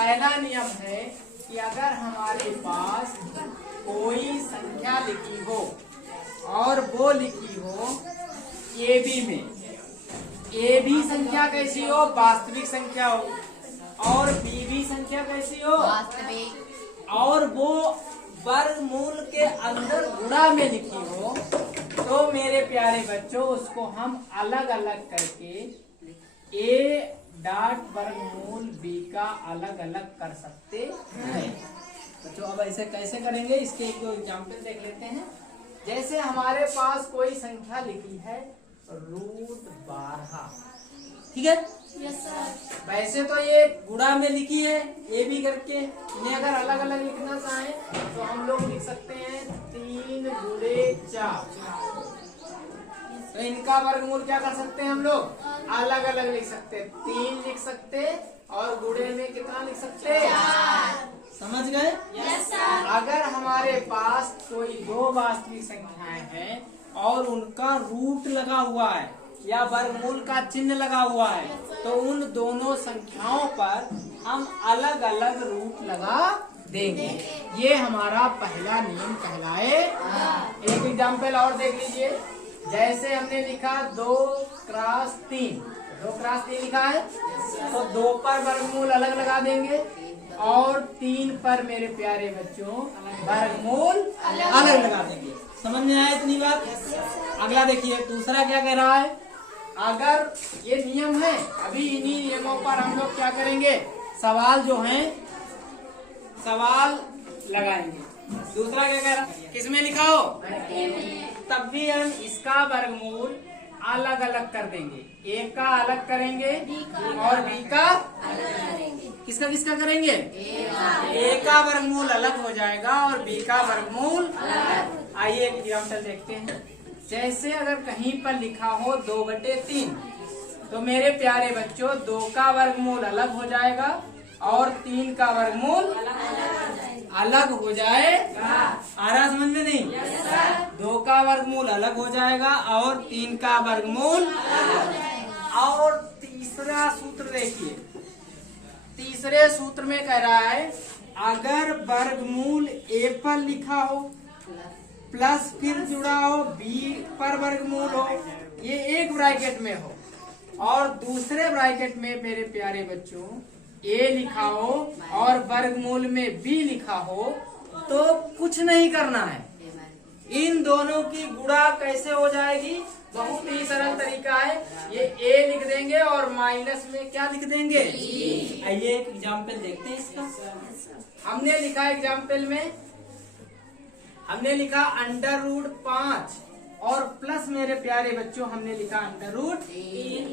पहला नियम है कि अगर हमारे पास कोई संख्या लिखी हो और वो लिखी हो ए बी में, ए बी संख्या कैसी हो? वास्तविक संख्या हो, और बी बी संख्या कैसी हो? वास्तविक, और वो वर्गमूल के अंदर गुणा में लिखी हो, तो मेरे प्यारे बच्चों उसको हम अलग अलग करके ए डॉट वर्गमूल बी का अलग अलग कर सकते हैं। बच्चों अब ऐसे कैसे करेंगे, इसके एक दो एग्जाम्पल देख लेते हैं। जैसे हमारे पास कोई संख्या लिखी है √12, ठीक है। Yes sir. वैसे तो ये गुणा में लिखी है ए बी करके, इन्हें अगर अलग अलग लिखना चाहें तो हम लोग लिख सकते हैं 3 × 4। तो इनका वर्गमूल क्या कर सकते हैं हम लोग? अलग अलग लिख सकते हैं, 3 लिख सकते और गुणे में कितना लिख सकते? 4। समझ गए? Yes sir. अगर हमारे पास कोई दो वास्तविक संख्याएं हैं और उनका रूट लगा हुआ है या वर्गमूल का चिन्ह लगा हुआ है, तो उन दोनों संख्याओं पर हम अलग अलग रूट लगा देंगे। ये हमारा पहला नियम कहलाए। एक एग्जाम्पल और देख लीजिए। जैसे हमने लिखा 2 × 3, 2 × 3 लिखा है, तो 2 पर वर्गमूल अलग लगा देंगे और 3 पर मेरे प्यारे बच्चों वर्गमूल अलग लगा देंगे। समझ में आया इतनी बात? अगला देखिए, दूसरा क्या कह रहा है? अगर ये नियम है, अभी इन्हीं नियमों पर हम लोग क्या करेंगे, सवाल जो हैं सवाल लगाएंगे। दूसरा क्या कह रहा है? किसमें लिखा हो? तब भी हम इसका वर्गमूल अलग अलग कर देंगे। ए का अलग करेंगे और बी का किसका किसका करेंगे? ए का वर्गमूल अलग हो जाएगा और बी का वर्गमूल। आइए एक एग्जाम्पल देखते हैं। जैसे अगर कहीं पर लिखा हो 2/3, तो मेरे प्यारे बच्चों 2 का वर्गमूल अलग हो जाएगा और 3 का वर्गमूल अलग हो जाएगा। आ रहा समझ में नहीं? 2 का वर्गमूल अलग हो जाएगा और 3 का वर्गमूल। और तीसरा सूत्र देखिए, तीसरे सूत्र में कह रहा है अगर वर्गमूल ए पर लिखा हो प्लस फिर जुड़ा हो बी पर वर्गमूल हो, ये एक ब्रैकेट में हो, और दूसरे ब्रैकेट में मेरे प्यारे बच्चों ए लिखा हो और वर्गमूल में बी लिखा हो, तो कुछ नहीं करना है। इन दोनों की गुणा कैसे हो जाएगी? बहुत ही सरल तरीका है। ये ए लिख देंगे और माइनस में क्या लिख देंगे? आइए एक एग्जाम्पल देखते हैं इसका। हमने लिखा एग्जाम्पल में, हमने लिखा √5 और प्लस मेरे प्यारे बच्चों हमने लिखा √3।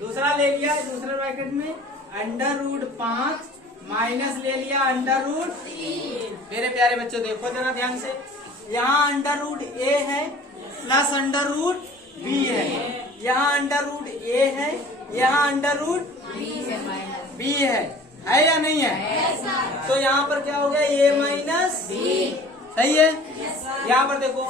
दूसरा ले लिया दूसरे ब्रैकेट में √5 माइनस ले लिया √3। मेरे प्यारे बच्चों देखो जरा ध्यान से, यहाँ √a है प्लस √b है, यहाँ √a है, यहाँ √b है या नहीं है? तो यहाँ पर क्या हो गया? a minus b। सही है? यहाँ पर देखो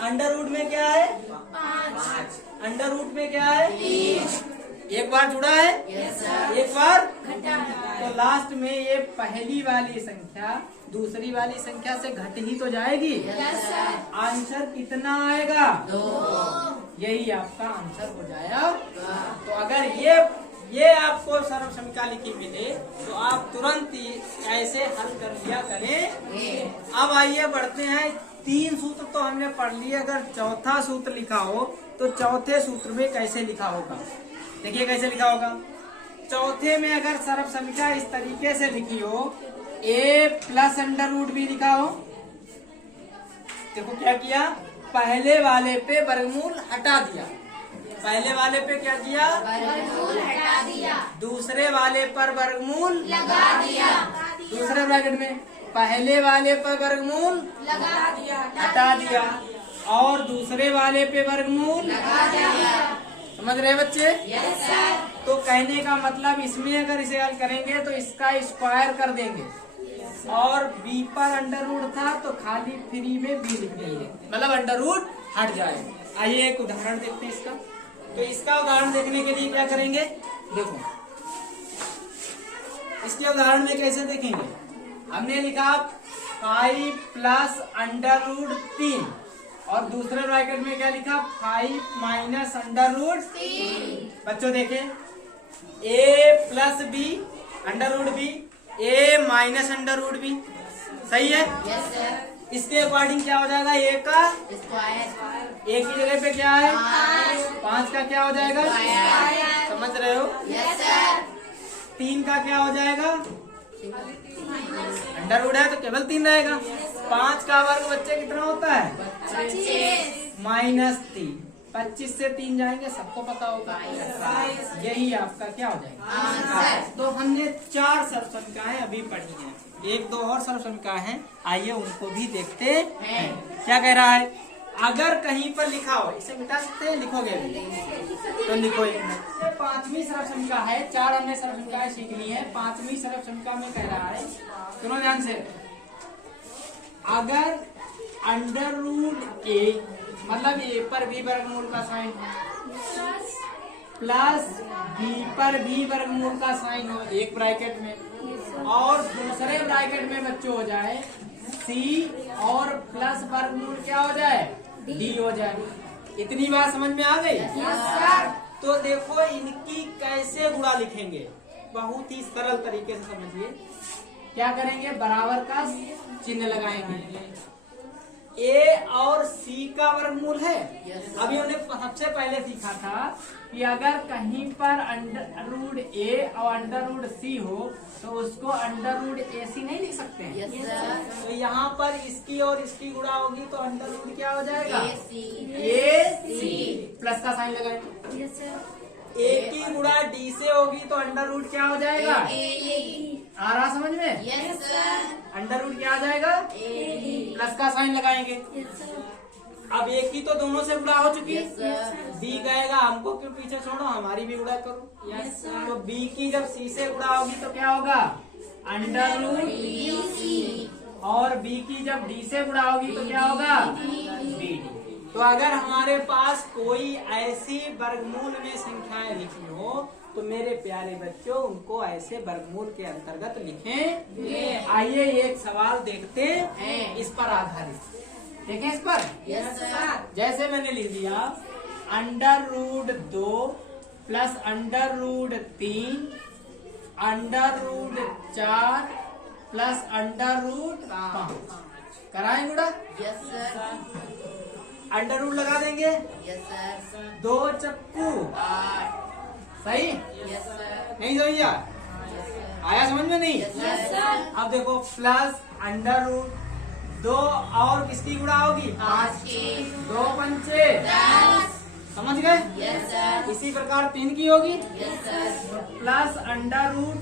√ में क्या है? 5। √ में क्या है? 3। एक बार जुड़ा है, एक बार तो लास्ट में ये पहली वाली संख्या दूसरी वाली संख्या से घट ही तो जाएगी। आंसर कितना आएगा? 2। यही आपका आंसर हो जाएगा। तो अगर ये आपको सर्व समीक्षा लिखी मिले तो आप तुरंत ही ऐसे हल कर लिया करें। अब आइए बढ़ते हैं। 3 सूत्र तो हमने पढ़ लिए, अगर चौथा सूत्र लिखा हो तो चौथे सूत्र में कैसे लिखा होगा? देखिए कैसे लिखा होगा। चौथे में अगर सर्व समीक्षा इस तरीके से लिखी हो, a प्लस √b लिखा हो, देखो क्या किया, पहले वाले पे वर्गमूल हटा दिया, पहले वाले पे क्या किया? वर्गमूल हटा दिया, दूसरे वाले पर वर्गमूल लगा दिया, दूसरे ब्रैकेट में पहले वाले पर वर्गमूल लगा दिया, हटा दिया और दूसरे वाले पे वर्गमूल लगा दिया। समझ रहे बच्चे? Yes sir. तो कहने का मतलब इसमें अगर इसे हल करेंगे तो इसका स्क्वायर कर देंगे और b पर √ था तो खाली फ्री में b लिख देंगे, मतलब √ हट जाए। आइए एक उदाहरण देखते हैं इसका। तो इसका उदाहरण देखने के लिए क्या करेंगे? देखो इसके उदाहरण में कैसे देखेंगे? हमने लिखा 5 प्लस अंडर रूट 3 और दूसरे ब्रैकेट में क्या लिखा 5 माइनस अंडर रूट 3। बच्चों देखें a plus B under root B a minus under root B, सही है? Yes sir. इसके अकॉर्डिंग क्या हो जाएगा? a का स्क्वायर। एक की जगह पे क्या है 5 का क्या हो जाएगा? स्क्वायर। समझ रहे हो? Yes sir. 3 का क्या हो जाएगा? अंडर रूट है तो केवल 3 रहेगा। 5 का वर्ग बच्चे कितना होता है? 25। माइनस 3। 25 से 3 जाएंगे, सबको पता होगा। यही आपका क्या हो जाएगा? आंसर। तो हमने 4 सर्वसंख्याएं अभी पढ़ी हैं, 1-2 और सर्वसंख्याएं हैं, आइए उनको भी देखते हैं। क्या कह रहा है? अगर कहीं पर लिखा हो, इसे मिटा सकते हैं, लिखोगे भी तो लिखो। 5वीं सर्वसंख्या है, 4 हमने सर्वसंख्याएं सीख ली है। 5वीं सर्वसंख्या में कह रहा है, सुनो ध्यान से, अगर अंडर रूट ए मतलब ए पर बी वर्गमूल का साइन प्लस बी पर बी वर्गमूल का साइन हो एक ब्रैकेट में, और दूसरे ब्रैकेट में बच्चों हो जाए सी और प्लस वर्गमूल क्या हो जाए? डी हो जाए। इतनी बात समझ में आ गई? तो देखो इनकी कैसे गुणा लिखेंगे, बहुत ही सरल तरीके से समझिए। क्या करेंगे? बराबर का चिन्ह लगाएंगे। ए और सी का वर्गमूल है। अभी हमने सबसे पहले सीखा था कि अगर कहीं पर अंडर रूट ए और अंडर रूट सी हो तो उसको अंडर रूट ए सी नहीं लिख सकते हैं। Yes sir. तो यहाँ पर इसकी और इसकी गुणा होगी तो अंडर रूट क्या हो जाएगा? ए सी प्लस का साइन लगाएंगे। Yes sir. ए की गुणा डी से होगी तो अंडर रूट क्या हो जाएगा? आ रहा समझ में? Yes sir. अंडर रूट क्या आ जाएगा? प्लस का साइन लगाएंगे। अब एक की तो दोनों से गुणा हो चुकी यस सर। बी कहेगा हमको क्यों पीछे छोड़ो, हमारी भी गुणा करो। Yes sir. तो बी की जब सी से गुणा होगी तो क्या होगा? अंडर रूट सी। और बी की जब डी से गुणा होगी तो क्या होगा? B D. तो अगर हमारे पास कोई ऐसी वर्गमूल में संख्याएं लिखी हो तो मेरे प्यारे बच्चों उनको ऐसे वर्गमूल के अंतर्गत लिखें। आइए एक सवाल देखते हैं इस पर आधारित, देखें इस पर। Yes sir. जैसे मैंने लिख दिया under root 2 plus under root 3 under root 4 plus under root 5 कराएं गुणा। Yes sir. अंडर रूट लगा देंगे, यस सर। 2 चक्कू 8। सही यस सर। नहीं सही यार? आया समझ में? नहीं। Yes sir. अब देखो प्लस अंडर रूट 2 और किसकी गुणा होगी? 5 की। 2 पंचे 10। समझ गए? Yes sir. इसी प्रकार 3 की होगी yes sir. Plus under root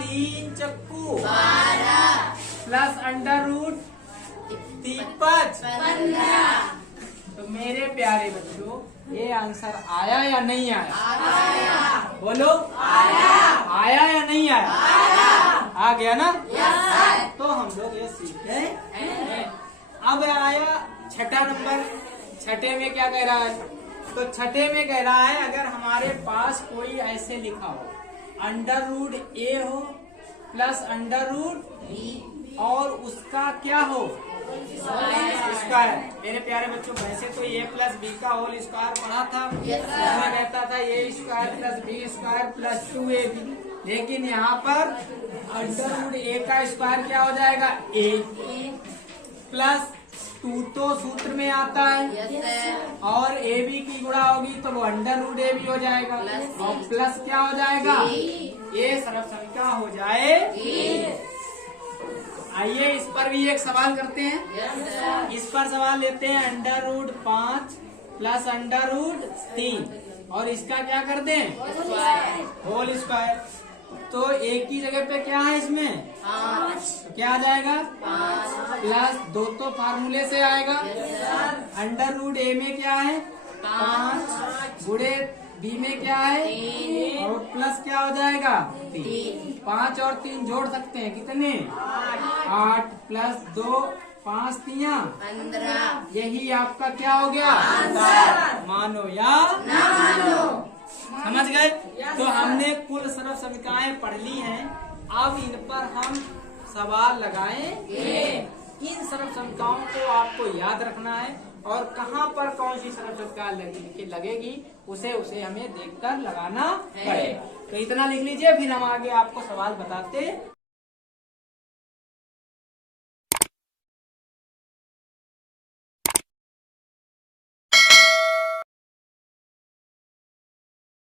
3 चक्कू 12। Plus under root 3 5। 15। तो मेरे प्यारे बच्चों ये आंसर आया या नहीं आया? आया। बोलो आया। आया या नहीं आया? आ गया ना? Yes sir. तो हम लोग ये सीखे हैं। अब आया छठा नंबर। छठे में क्या कह रहा है? तो छठे में कह रहा है अगर हमारे पास कोई ऐसे लिखा हो अंडर रूट ए हो प्लस अंडर रूट और उसका क्या हो? स्क्वायर। मेरे प्यारे बच्चों वैसे तो ए प्लस बी का होल स्क्वायर पढ़ा था, उसमें कहता था A square plus B square plus 2ab, लेकिन यहाँ पर अंडर रूट ए का स्क्वायर क्या हो जाएगा? ए प्लस 2 तो सूत्र में आता है यस सर। और ए बी की गुणा होगी तो वो अंडर रूट ए बी हो जाएगा और प्लस क्या हो जाएगा? ये सर्वसंख्या हो जाए। आइए इस पर भी एक सवाल करते हैं। Yes sir. इस पर सवाल लेते हैं under root 5 plus under root 3 और इसका क्या कर दें? Whole square. तो एक की जगह पे क्या है इसमें? 5। तो क्या आ जाएगा? 5। प्लस 2 तो फार्मूले से आएगा। Yes sir. अंडर रूट ए में क्या है? 5 गुणे बी में क्या है? 3 और प्लस क्या हो जाएगा? 3। 3। 5 और 3 जोड़ सकते हैं, कितने? 8 प्लस 2 5 3 15। यही आपका क्या हो गया? आंसर। मानो या ना मानो। समझ गए? तो हमने कुल सर्वसंख्याएं पढ़ ली हैं। अब इन पर हम सवाल लगाएंगे। इन सर्व संख्याओं को आपको याद रखना है और कहाँ पर कौन सी सर्व संख्या लगेगी उसे हमें देखकर लगाना पड़ेगा। तो इतना लिख लीजिए, फिर हम आगे आपको सवाल बताते